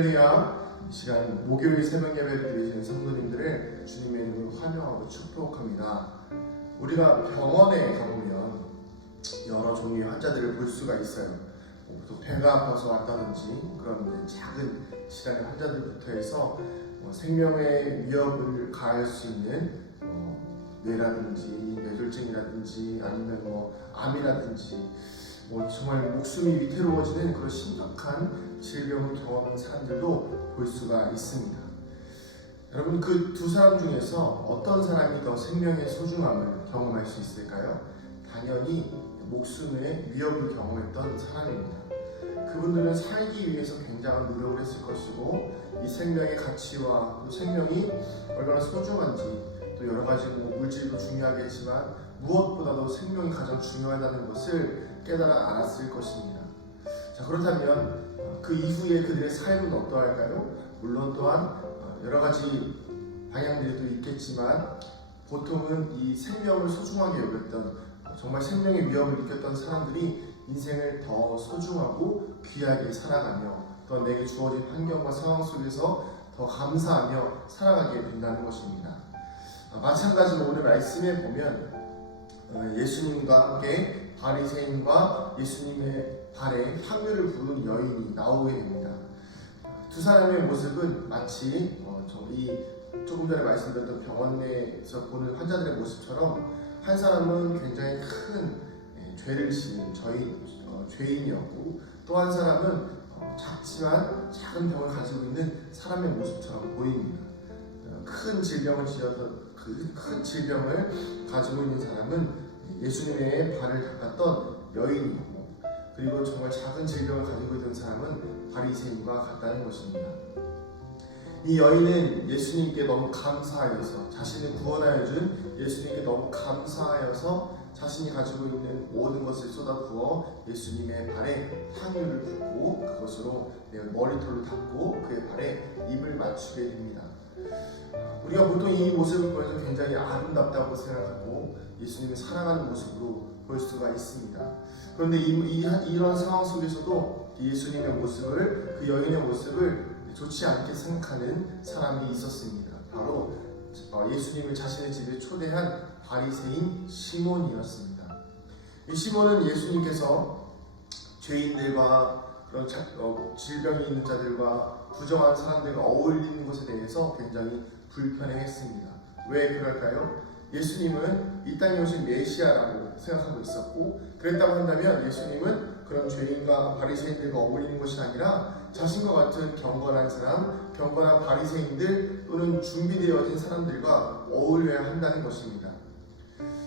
할렐루야. 이 시간 목요일 새벽 예배를 드리시는 성도님들을 주님의 이름으로 환영하고 축복합니다. 우리가 병원에 가보면 여러 종류의 환자들을 볼 수가 있어요. 또 배가 아파서 왔다든지 그런 작은 질환의 환자들부터 해서 생명의 위협을 가할 수 있는 뇌라든지 뇌졸중이라든지 아니면 암이라든지 정말 목숨이 위태로워지는 그런 심각한 질병을 경험하는 사람들도 볼 수가 있습니다. 여러분, 그 두 사람 중에서 어떤 사람이 더 생명의 소중함을 경험할 수 있을까요? 당연히 목숨의 위협을 경험했던 사람입니다. 그분들은 살기 위해서 굉장한 노력을 했을 것이고, 이 생명의 가치와 또 생명이 얼마나 소중한지, 또 여러 가지 물질도 중요하겠지만 무엇보다도 생명이 가장 중요하다는 것을 깨달아 알았을 것입니다. 자, 그렇다면 그 이후에 그들의 삶은 어떠할까요? 물론 또한 여러 가지 방향들도 있겠지만 보통은 이 생명을 소중하게 여겼던, 정말 생명의 위협을 느꼈던 사람들이 인생을 더 소중하고 귀하게 살아가며 또 내게 주어진 환경과 상황 속에서 더 감사하며 살아가게 된다는 것입니다. 마찬가지로 오늘 말씀에 보면 예수님과 함께 바리새인과 예수님의 발에 향유를 부은 여인이 나오게 됩니다. 두 사람의 모습은 마치 조금 전에 말씀드렸던 병원에서 보는 환자들의 모습처럼 한 사람은 굉장히 큰 죄를 지은 죄인이었고, 또 한 사람은 작지만 작은 병을 가지고 있는 사람의 모습처럼 보입니다. 큰 질병을 가지고 있는 사람은 예수님의 발을 닦았던 여인이고, 그리고 정말 작은 질병을 가지고 있던 사람은 바리새인과 같다는 것입니다. 이 여인은 예수님께 너무 감사하여서, 자신을 구원하여 준 예수님께 너무 감사하여서 자신이 가지고 있는 모든 것을 쏟아부어 예수님의 발에 향유를 붓고 그것으로 머리털로 닦고 그의 발에 입을 맞추게 됩니다. 우리가 보통 이 모습을 보면서 굉장히 아름답다고 생각하고 예수님을 사랑하는 모습으로 볼 수가 있습니다. 그런데 이런 상황 속에서도 예수님의 모습을, 그 여인의 모습을 좋지 않게 생각하는 사람이 있었습니다. 바로 예수님을 자신의 집에 초대한 바리새인 시몬이었습니다. 이 시몬은 예수님께서 죄인들과 그런 질병이 있는 자들과 부정한 사람들과 어울리는 것에 대해서 굉장히 불편해했습니다. 왜 그럴까요? 예수님은 이 땅에 오신 메시아라고 생각하고 있었고, 그랬다고 한다면 예수님은 그런 죄인과 바리새인들과 어울리는 것이 아니라 자신과 같은 경건한 사람, 경건한 바리새인들 또는 준비되어진 사람들과 어울려야 한다는 것입니다.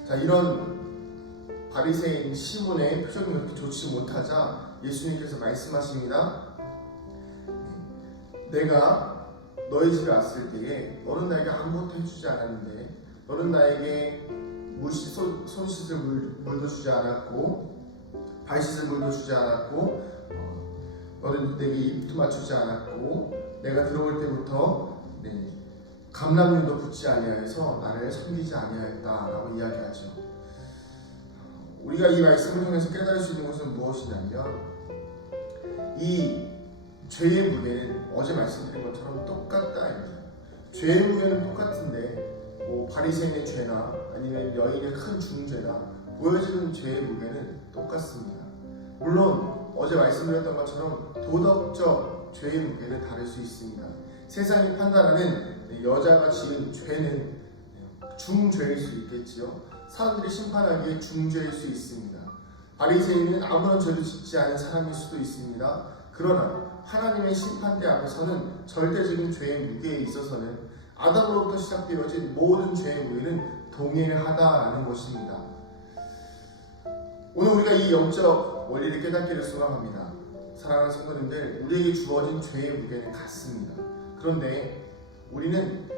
자, 이런 바리새인 시몬의 표정이 그렇게 좋지 못하자 예수님께서 말씀하십니다. 내가 너희 집에 왔을 때에 너는 나에게 아무것도 해주지 않았는데, 너는 나에게 손 씻을 물도 주지 않았고 발 씻을 물도 주지 않았고, 너는 내게 입도 맞추지 않았고, 내가 들어올 때부터 감람유도 붓지 아니하여서 나를 섬기지 아니하였다라고 이야기하죠. 우리가 이 말씀을 통해서 깨달을 수 있는 것은 무엇이냐면, 이 죄의 무게는 어제 말씀드린 것처럼 똑같다입니다. 죄의 무게는 똑같은데 바리새인의 죄나 아니면 여인의 큰 중죄나 보여지는 죄의 무게는 똑같습니다. 물론 어제 말씀드렸던 것처럼 도덕적 죄의 무게는 다를 수 있습니다. 세상이 판단하는 여자가 지은 죄는 중죄일 수 있겠지요. 사람들이 심판하기에 중죄일 수 있습니다. 바리새인은 아무런 죄도 짓지 않은 사람일 수도 있습니다. 그러나 하나님의 심판대 앞에서는 절대적인 죄의 무게에 있어서는 아담으로부터 시작되어진 모든 죄의 무게는 동일하다라는 것입니다. 오늘 우리가 이 영적 원리를 깨닫기를 소망합니다. 사랑하는 성도님들, 우리에게 주어진 죄의 무게는 같습니다. 그런데 우리는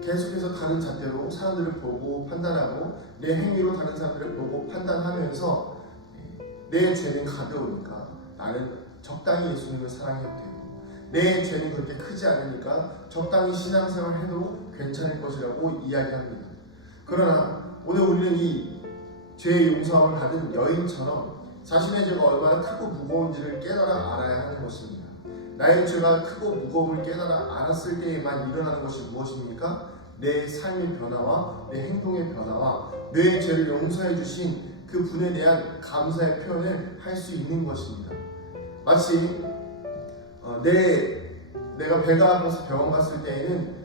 계속해서 다른 잣대로 사람들을 보고 판단하고 내 행위로 다른 사람들을 보고 판단하면서 내 죄는 가벼우니까 나는 적당히 예수님을 사랑해도 되고, 내 죄는 그렇게 크지 않으니까 적당히 신앙생활 해도 괜찮을 것이라고 이야기합니다. 그러나 오늘 우리는 이 죄의 용서함을 받은 여인처럼 자신의 죄가 얼마나 크고 무거운지를 깨달아 알아야 하는 것입니다. 나의 죄가 크고 무거움을 깨달아 알았을 때에만 일어나는 것이 무엇입니까? 내 삶의 변화와 내 행동의 변화와 내 죄를 용서해 주신 그 분에 대한 감사의 표현을 할 수 있는 것입니다. 마치 내가 배가 아파서 병원 갔을 때에는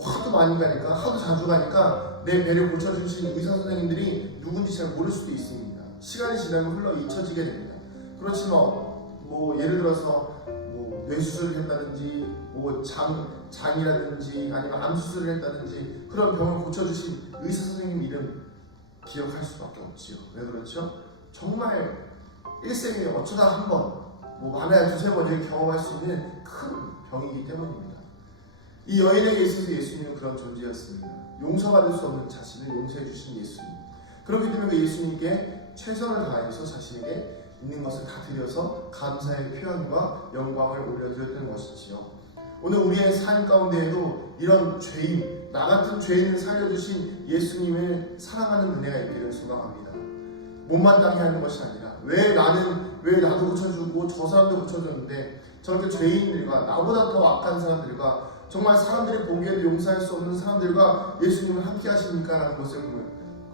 하도 많이 가니까, 하도 자주 가니까 내 배를 고쳐주신 의사 선생님들이 누군지 잘 모를 수도 있습니다. 시간이 지나면 흘러 잊혀지게 됩니다. 그렇지만 예를 들어서 뇌수술을 했다든지 장이라든지 아니면 암수술을 했다든지 그런 병을 고쳐주신 의사 선생님 이름 기억할 수밖에 없지요. 왜 그렇죠? 정말 일생에 어쩌다 한 번, 많아야 두세 번을 경험할 수 있는 큰 병이기 때문입니다. 이 여인에게 있어서 예수님은 그런 존재였습니다. 용서받을 수 없는 자신을 용서해 주신 예수님. 그렇기 때문에 예수님께 최선을 다해서 자신에게 있는 것을 다 드려서 감사의 표현과 영광을 올려드렸던 것이지요. 오늘 우리의 삶 가운데에도 이런 죄인, 나 같은 죄인을 살려주신 예수님을 사랑하는 은혜가 있기를 소망합니다. 못마땅해 하는 것이 아니라 왜 나도 고쳐주고 저 사람도 고쳐줬는데 저렇게 죄인들과 나보다 더 악한 사람들과 정말 사람들이 보기에도 용서할 수 없는 사람들과 예수님을 함께 하십니까? 라는 것을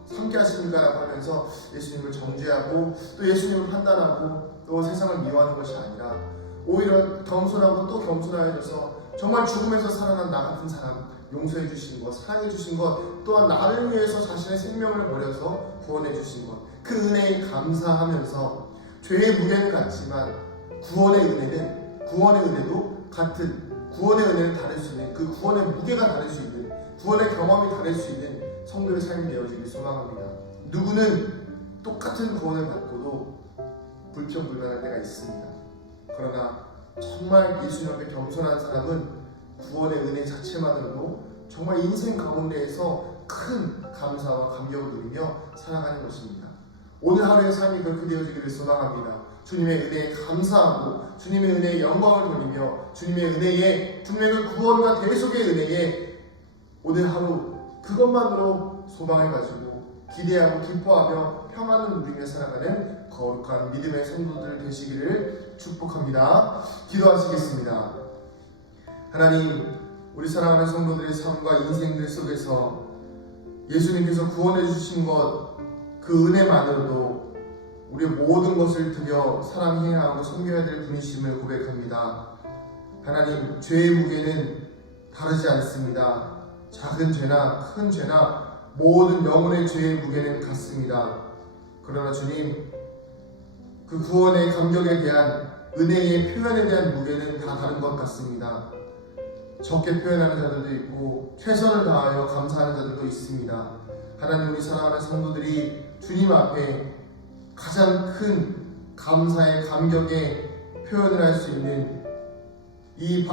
함께 하십니까? 라고 하면서 예수님을 정죄하고 또 예수님을 판단하고 또 세상을 미워하는 것이 아니라 오히려 겸손하고 또 겸손하여져서 정말 죽음에서 살아난 나 같은 사람 용서해 주신 것, 사랑해 주신 것, 또한 나를 위해서 자신의 생명을 버려서 구원해 주신 것, 그 은혜에 감사하면서 죄의 무게는 같지만 구원의 은혜도 같은, 구원의 은혜는 다를 수 있는, 그 구원의 무게가 다를 수 있는, 구원의 경험이 다를 수 있는 성도의 삶이 되어지길 소망합니다. 누구는 똑같은 구원을 받고도 불평불만할 때가 있습니다. 그러나 정말 예수님 앞에 겸손한 사람은 구원의 은혜 자체만으로도 정말 인생 가운데에서 큰 감사와 감격을 누리며 살아가는 것입니다. 오늘 하루의 삶이 그렇게 되어지기를 소망합니다. 주님의 은혜에 감사하고 주님의 은혜에 영광을 돌리며 주님의 은혜에 분명한 구원과 대속의 은혜에 오늘 하루 그것만으로 소망을 가지고 기대하고 기뻐하며 평안을 누리며 살아가는 거룩한 믿음의 성도들 되시기를 축복합니다. 기도하시겠습니다. 하나님, 우리 사랑하는 성도들의 삶과 인생들 속에서 예수님께서 구원해 주신 것, 그 은혜만으로도 우리의 모든 것을 드려 사랑해야 하고 섬겨야 될 분이심을 고백합니다. 하나님, 죄의 무게는 다르지 않습니다. 작은 죄나 큰 죄나 모든 영혼의 죄의 무게는 같습니다. 그러나 주님, 그 구원의 감격에 대한 은혜의 표현에 대한 무게는 다 다른 것 같습니다. 적게 표현하는 자들도 있고 최선을 다하여 감사하는 자들도 있습니다. 하나님, 우리 사랑하는 성도들이 주님 앞에 가장 큰 감사의 감격의 표현을 할 수 있는 이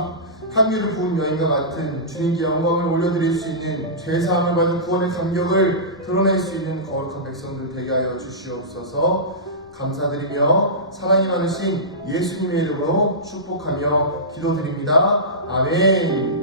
향유를 부은 여인과 같은 주님께 영광을 올려드릴 수 있는 죄사함을 받은 구원의 감격을 드러낼 수 있는 거룩한 백성들 되게 하여 주시옵소서. 감사드리며 사랑이 많으신 예수님의 이름으로 축복하며 기도드립니다. 아멘.